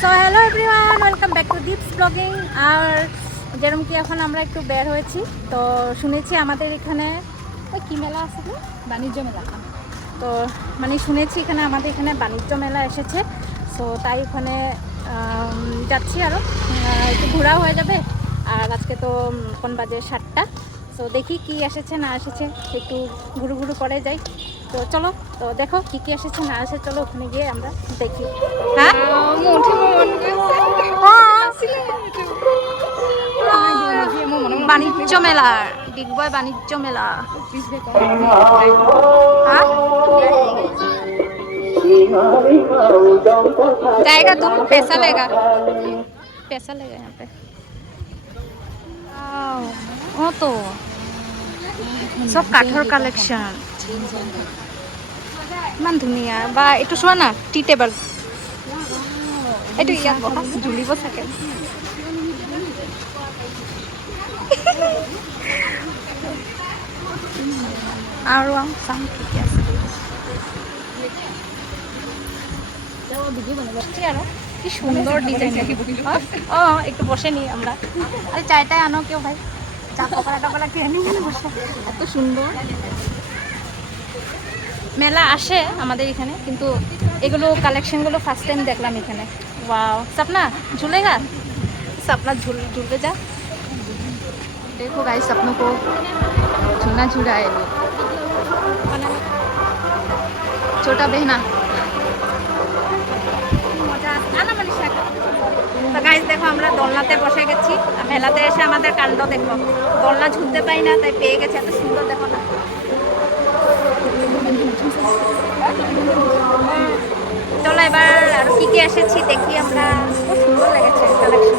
So hello everyone, welcome back to Deep's blogging. আর যেরকম কি এখন আমরা একটু বের হয়েছি, তো শুনেছি আমাদের এখানে ওই কী মেলা আছে, বাণিজ্য মেলা। তো মানে শুনেছি এখানে আমাদের এখানে বাণিজ্য মেলা এসেছে, সো তাই ওখানে যাচ্ছি। আরও একটু ঘোরাও হয়ে যাবে। আর আজকে তো কোন বাজে 7টা, তো দেখি কি এসেছে না এসেছে, একটু ঘুরু ঘুরু করে যাই। তো চলো, তো দেখো কি কি এসেছে না এসেছে, চলো ওখানে গিয়ে আমরা দেখি। হ্যাঁ বাণিজ্য মেলা, ডিগবয় বাণিজ্য মেলা। जाएगा तुम, पैसा लेगा, पैसा लेगा यहाँ पे। ও তো সব কাঠৰ কালেকশন, ইমান ধুনীয়া। বা এইটো চোৱা না, টি টেবল, এইটো ইয়াত বহা ঝুলিব চাগে। আৰু চাম কি কি আছে। আরো কি সুন্দর ডিজাইন। একটু বসে নিই আমরা। আরে চায়টাই আনো কেউ ভাই, চা পকোড়া টকোড়া খেয়ে নিই, বসে। এত সুন্দর মেলা আসে আমাদের এখানে, কিন্তু এগুলো কালেকশনগুলো ফার্স্ট টাইম দেখলাম এখানে। ওয়াও, सपना झूलेगा, सपना झूलते जा। देखो गाइस, सपनों को झूलना झूला है वो छोटा बहना। তো গাইস দেখো, আমরা দোলনাতে বসে গেছি। মেলাতে এসে আমাদের কাণ্ড দেখো, দোলনা ঝুলতে পাই না, তাই পেয়ে গেছে। এত সুন্দর দেখো না। চলো এবার আর কি কি এসেছি দেখি আমরা। খুব সুন্দর লেগেছে কালেকশন।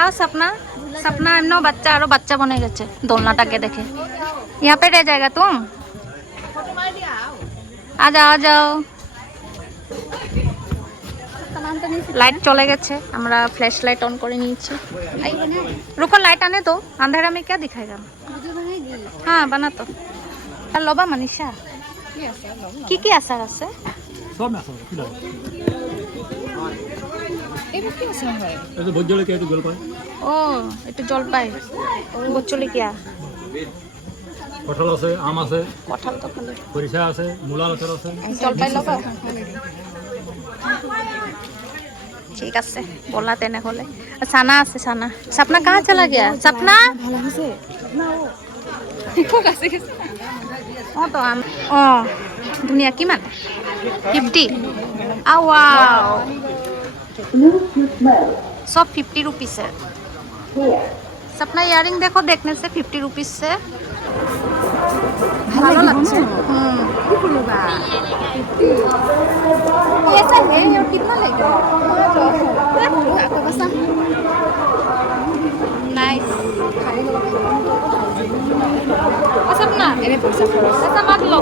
आओ सपना, सपना एमनो बच्चा आरो बच्चा बने গেছে দোলনাটাকে দেখে। यहाँ पे रह जाएगा तुम, आ जाओ आ जाओ। लाइट चले गए, আমরা फ्लैश लाइट ऑन করে নিয়েছি। रुको लाइट आने दो, अंधेरा में क्या दिखाएगा। हाँ बना तो। আর লবা মানিষা কি কি আচার আছে? সব আচার কি লাগে? এইটা কি আচার হয়? এটা ভোজলে কি একটু জলপাই। ও একটু জলপাই, বচলে কি? কঁঠাল আছে, আম আছে, কঁঠাল তো খালি, সরিষা আছে, মূলা আচার আছে, জলপাই লবা। ঠিক আছে বলা তেনেহলে। সানা আছে, সানা। सपना कहाँ चला गया? सपना তো ধুনীয়া। কিমান? 50। ওয়াও, सब 50 रुपीस है। सपना इयरिंग देखो, देखने से 50 रुपीस से ভালো লাগছে। कैसा है और कितना लेगा? नाइस। सपना এনে পয়সা খরচ এটা মত লো।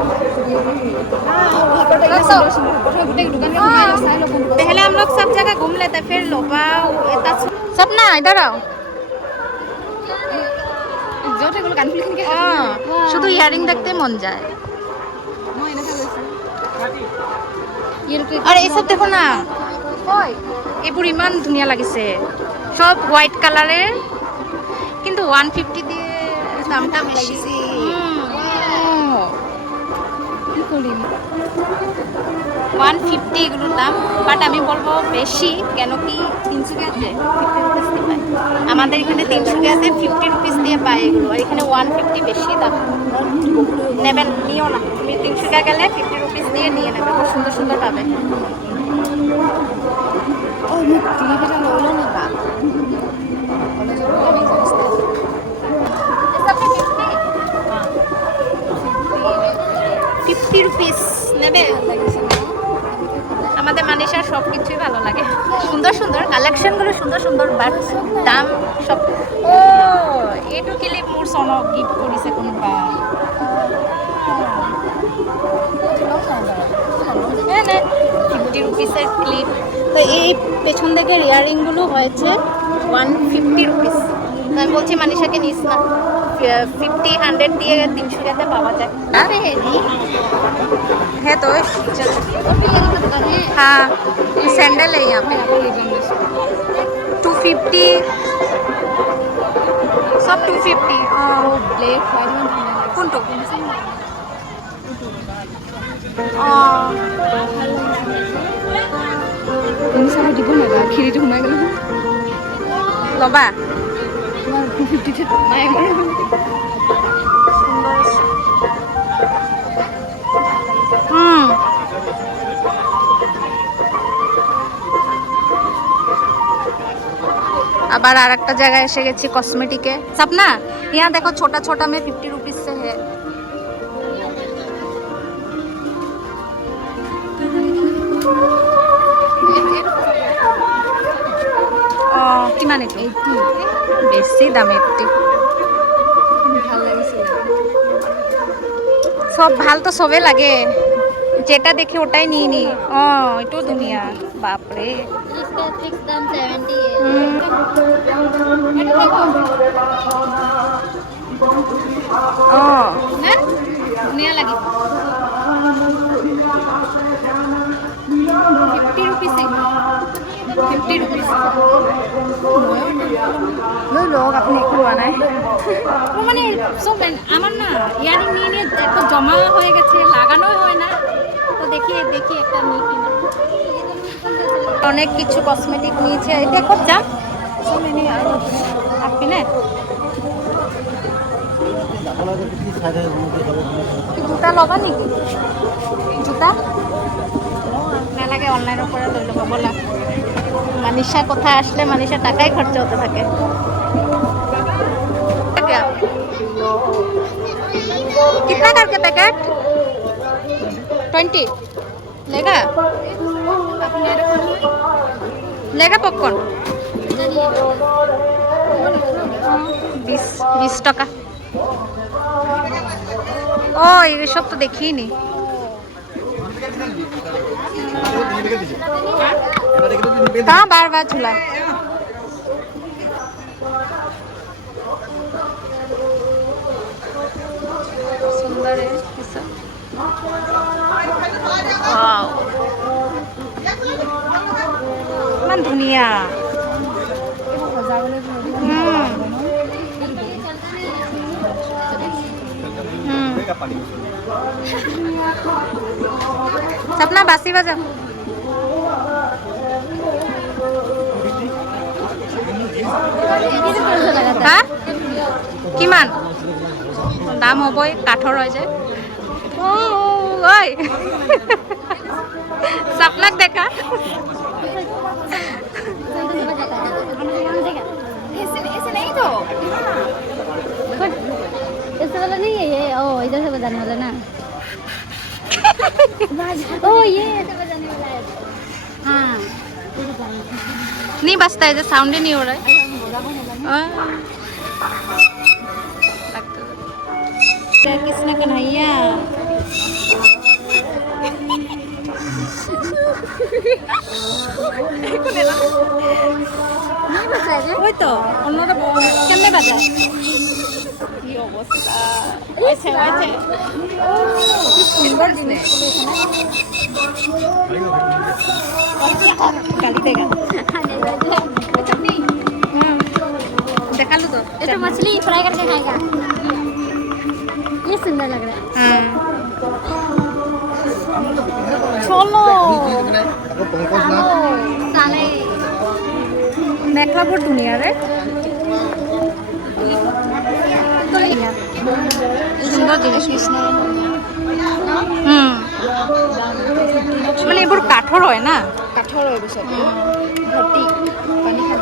पहले हम लोग सब जगह घूम लेते, फिर लो पाओ। सपना इधर आओ। শুধু ইয়ারিং দেখতে মন যায়। আর এইসব দেখো না, এইবোৰ ইমান ধুনীয়া লাগিছে। সব হোয়াইট কালারের, কিন্তু 150 দিয়ে দামটা বেশি। 150 এগুলোর দাম, বাট আমি বলবো বেশি। কেন কি 300 টাকাতে 50 রুপিস দিয়ে পায়। আমাদের এখানে 300 টাকাতে 50 রুপিস দিয়ে পায় এগুলো, আর এখানে 150 বেশি দাম। নেবেন, নিও না। তুমি 300 টাকা গেলে 50 রুপিস দিয়ে নিয়ে নেবে, খুব সুন্দর সুন্দর পাবে। রুপিস নেবে। আমাদের মানিশার সব কিছুই ভালো লাগে, সুন্দর সুন্দর কালেকশনগুলো, সুন্দর সুন্দর, বাট দাম সব। ও এইটো ক্লিপ মোৰ সনক গিফট কৰিছে কোনোবা। 50 রুপিসের ক্লিপ। তো এই পেছন দিকের ইয়ারিংগুলো হয়েছে 150 রুপিস। আমি বলছি মানিশাকে নিস না, 50-100 দিয়ে 300 টাকাতে পাওয়া যায়। अरे है जी है तो हाँ सैंडल है यहाँ पे 250 सब 250 ब्लैक वाली कौन तो ini sama di mana lah kiri di rumah gitu लबा 250 naik mana আবার আর একটা জায়গায় এসে গেছি কসমেটিকে सपना यहाँ देखो छोटा छोटा में 50 रुपीज से है কিমান এটি 80 বেশি দাম এটি ভালো লাগছে সব ভাল তো সবে লাগে যেটা দেখি ওটাই নিয়ে নি এটাও দুনিয়া বাপরে इसका फिक्स दाम 70 है না দুনিয়া লাগে 50 रुपीस 50 रुपीस लो लोग अपने खुआ ना ও মানে সব আমার না ইয়ারিং নিয়ে নিয়ে এত জমা হয়ে গেছে লাগানোই হয় না তো দেখি দেখি একটা নিয়ে কিনা অনেক কিছু কসমেটিক নিয়েছে দেখো যা আপনি না জুতা লবা নাকি জুতা নালাগে অনলাইনের উপরে লৈ ল'ব বলা মানিষা কোথায় আসলে মানিষা টাকাই খরচ হতে থাকে क्या कितना करके पैकेट 20 लेगा लेगा पॉपकॉर्न 20 টাকা ও এইসব তো দেখিনি कहाँ बार बार झूला सुंदर है सब वाओ मन धुनिया सपना बासी बजा হ্যাঁ কিমান দাম হ'বই কাঠৰ হয় যে ঐ সপনাক দেখা ऐसे नहीं तो ऐसे वाला नहीं है ये ओ इधर से बजाने वाला ना ओ ये ऐसे बजाने वाला है हाँ नहीं बजता है जो साउंड ही नहीं हो रहा है कृष्ण कन्हैया नहीं बजा है ওই তো অন্যরা কেমনে বাজায় কি অবস্থা হয়েছে হয়েছে সুন্দর জিনিস গালি দেখা দেখালু তো ये तो मछली फ्राई करके खाएगा ये सुंदर लग रहा है চলো साले দেখলা ভর দুনিয়া রে সুন্দর জিনিস মানে এবোৰ কাঠৰ হয় না कठोर हो सब भट्टी पानी खा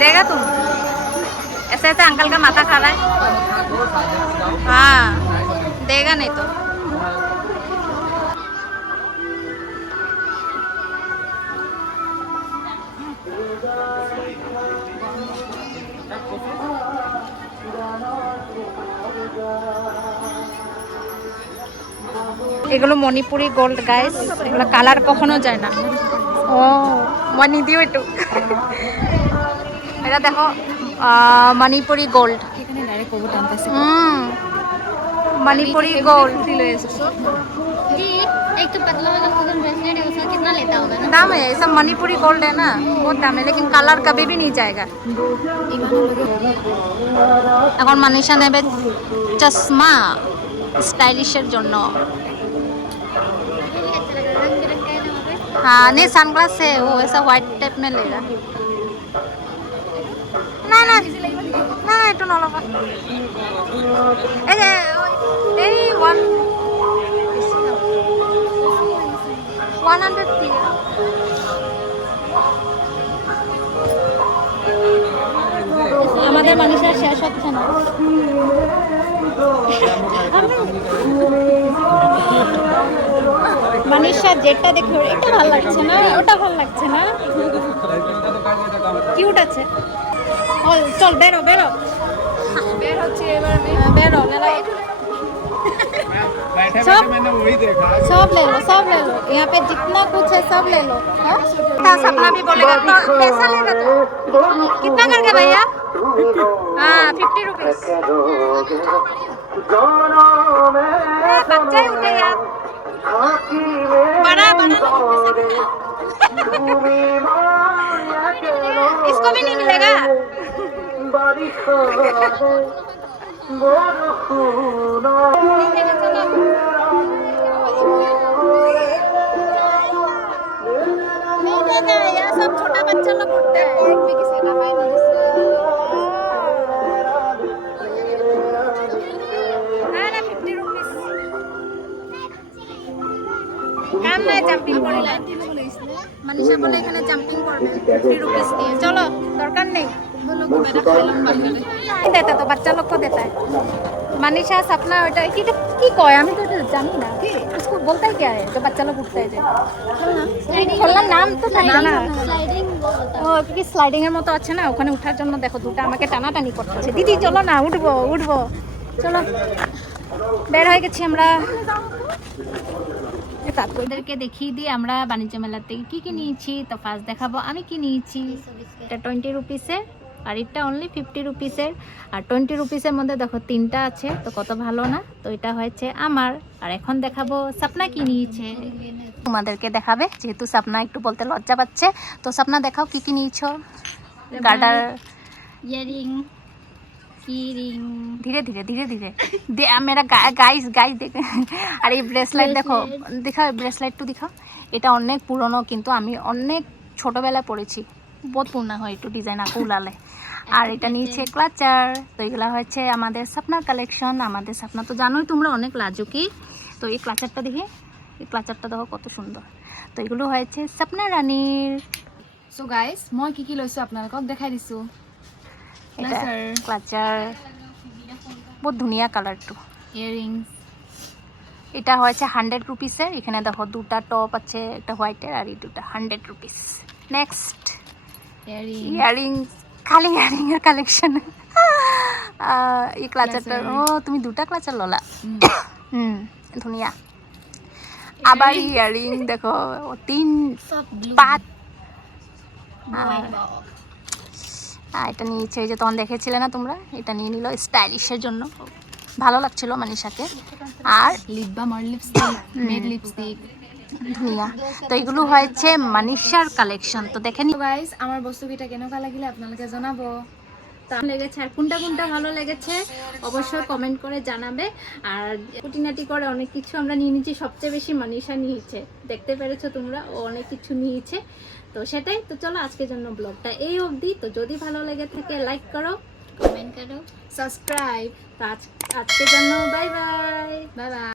लेगा तुम ऐसे ऐसे अंकल का माथा खा रहा है हाँ देगा नहीं तो এগুলো মণিপুরি গোল্ড গাইস এগুলো কালার কখনো যায় না ও মনি দিও একটু এটা দেখো মণিপুরি গোল্ড। এখানে ডাইরেক্ট কোবো টানতেছে। मणिपुरी गोल्ड जी एक तो पतला वाला गोल्डन ब्रेसलेट है उसका कितना लेता होगा ना? दाम है, ये सब मणिपुरी गोल्ड है ना, बहुत दाम है, लेकिन कलर कभी भी नहीं जाएगा। এখন মানিশা নেবে চশমা স্টাইলিশের জন্য। हाँ नहीं सनग्लास है वो, ऐसा व्हाइट टाइप में लेगा। না না না না একটু নলবা এই যে এই 100 দিয়ে আমাদের মানুষের শেষ হচ্ছে না। মানুষা যেটা দেখো এটা ভালো লাগছে না, ওটা ভালো লাগছে না, কিউট আছে। चल बेरो बेरो बेर হচ্ছে এবার बेरो ले लो सब ले लो सब ले लो, यहाँ पे जितना कुछ है सब ले लो। सपना भी बोलेगा तो पैसा लेगा तो कितना करके भैया? हाँ 50 रुपीज। बच्चा ही उठे यार, बड़ा बड़ा इसको भी नहीं मिलेगा। नहीं देगा यार, सब छोटा बच्चा लोग उठते हैं। एक भी किसी का भाई नहीं ना 50 रुपीस काम না জাম্পিং করে মনীষা বলে এখানে জাম্পিং করবে 50 रुपीस দিয়ে। চলো দরকার নেই देता तो बच्चा लोग को देता है। मनीषा सपना की कय আমি তো এটা জানি না, इसको बोलता है क्या है जो बच्चा लोग उठता है? খেলনা নাম তো জানি না। स्लाइडिंग ও কি স্লাইডিং এর মতো আছে না, ওখানে ওঠার জন্য দেখো দুটো আমাকে টানাটানি করতেছে। দিদি চলো না, উঠবো উঠবো চলো। বের হয়ে গেছি আমরা। তাদেরকে দেখিয়ে দিই আমরা বাণিজ্য মেলা থেকে কি কি নিয়েছি। তো ফার্স্ট দেখাবো আমি কি নিয়েছি। এটা 20 রুপিসের আর এটা অনলি 50 রুপিসের। আর 20 রুপিসের মধ্যে দেখো তিনটা আছে, তো কত ভালো না। তো এটা হয়েছে আমার। আর এখন দেখাবো সপনা কি নিয়েছে, তোমাদেরকে দেখাবে যেহেতু সপনা একটু বলতে লজ্জা পাচ্ছে। তো সপনা দেখাও কি কি নিয়েছো। গার্ডার इयररिंग की रिंग धीरे धीरे धीरे धीरे मेरा गाइस गाइस देख। আর এই ব্রেসলেট দেখো, দেখাও ব্রেসলেট তো দেখাও। এটা অনেক পুরনো কিন্তু আমি অনেক ছোটবেলায় পড়েছি, বহুত পুরনো হয় একটু ডিজাইন আঁকো উলালে। আর এটা নিচে ক্লাচার। তো এগুলো হচ্ছে আমাদের স্বপ্নার কালেকশন। আমাদের স্বপ্না তো জানোই তোমরা অনেক লাজুকি। তো এই ক্লাচারটা দেখি, এই ক্লাচারটা দেখো কত সুন্দর। তো এগুলো হয়েছে স্বপ্না রানীর। সো গাইস মই কি কি লৈছো আপোনালোকক দেখাই দিছো। এটা ক্লাচার বহুত ধুনিয়া কালারটো। ইয়াররিংস এটা হয়েছে 100 রুপিসের। এখানে দেখো দুটা টপ আছে, একটা হোয়াইটের আর এই দুটা 100 রুপিস। নেক্সট ইয়ারিং, খালি ইয়ারিং এর কালেকশন। এই ক্লাচারটা ও তুমি দুটা ক্লাচার ললা, ধুনিয়া। আবার ইয়ারিং দেখো 3 5। এটা নিয়েছে এই যে তখন দেখেছিলে না তোমরা, এটা নিয়ে নিল স্টাইলিশের জন্য, ভালো লাগছিল মানিশাকে। আর লিপ বাম আর লিপস্টিক, মেড লিপস্টিক, ধুনিয়া। তো এগুলো হয়েছে মানিশার কালেকশন। তো দেখে নি গাইস আমার বস্তুকেইটা কেনেকুৱা লাগিলে আপোনালোকে জনাব। লেগেছে আর কোনটা কোনটা ভালো লেগেছে অবশ্যই কমেন্ট করে জানাবে। আর কুটিনাটি করে অনেক কিছু আমরা নিয়ে নিয়েছি, সবচেয়ে বেশি মানিশা নিয়েছে, দেখতে পেরেছো তোমরা, ও অনেক কিছু নিয়েছে। তো সেটাই। তো চলো আজকের জন্য ব্লগটা এই অবধি। তো যদি ভালো লেগে থাকে লাইক করো, कमेंट करो, সাবস্ক্রাইব। তো আজকের জন্য বাই বাই। Bye bye.